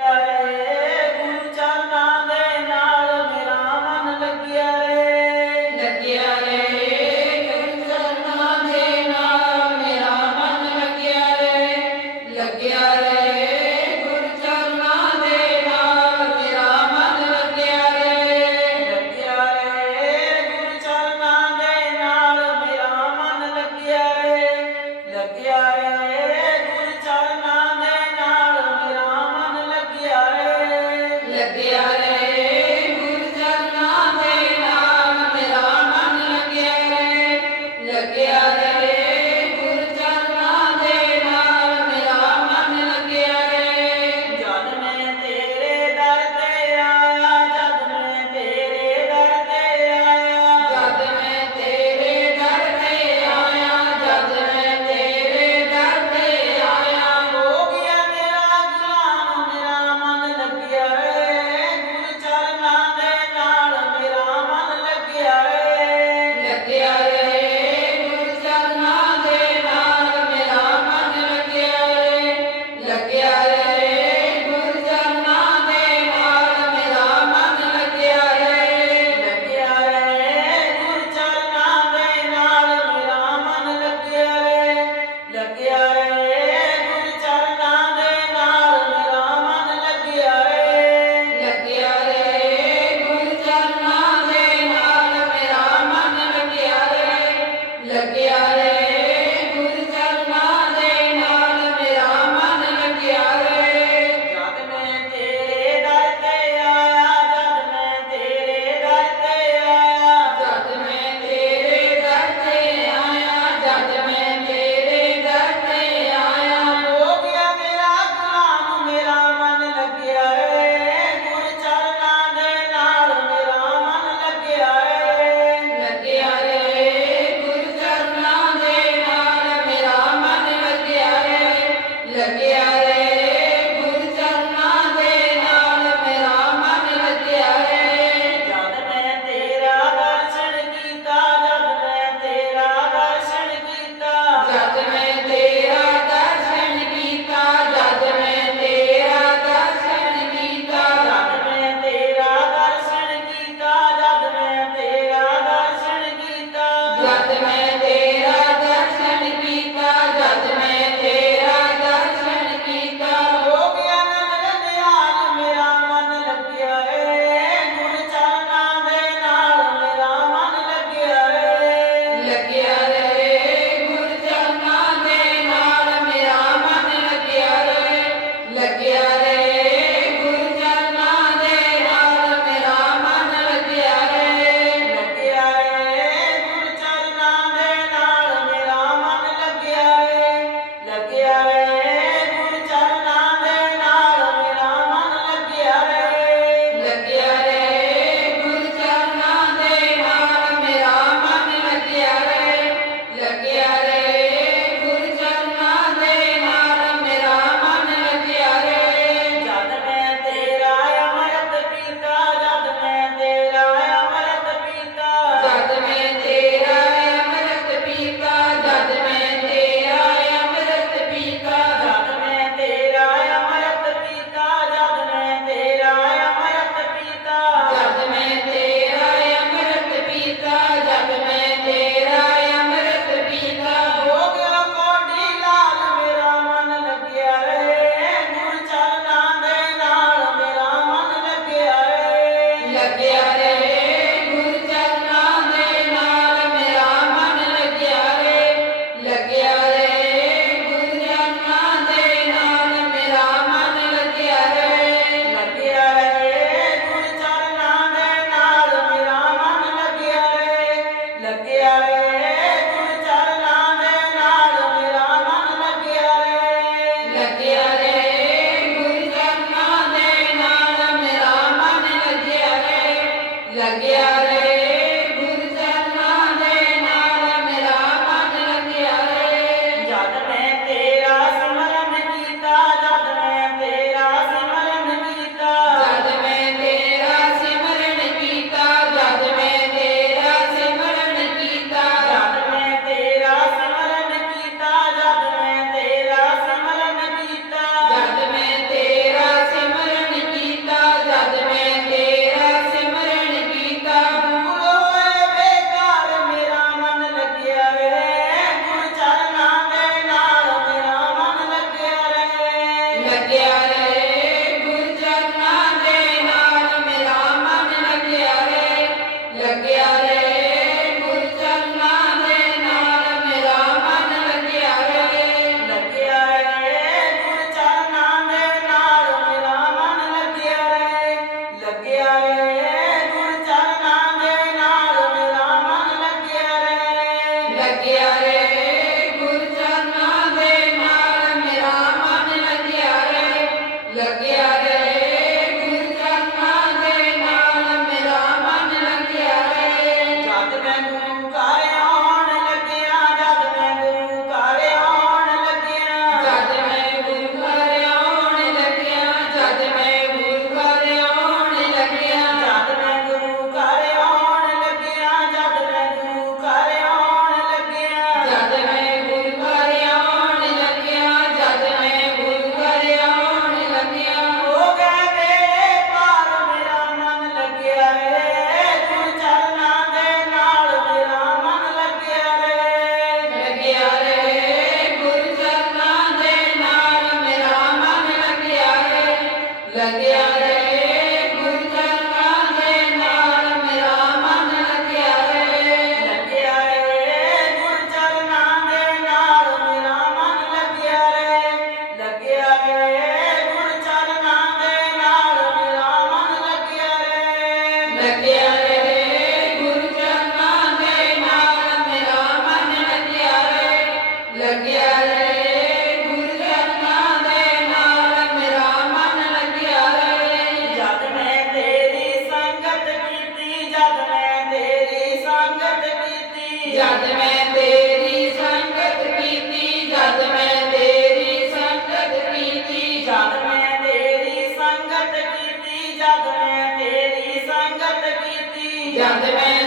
Yeah. Hare Amen.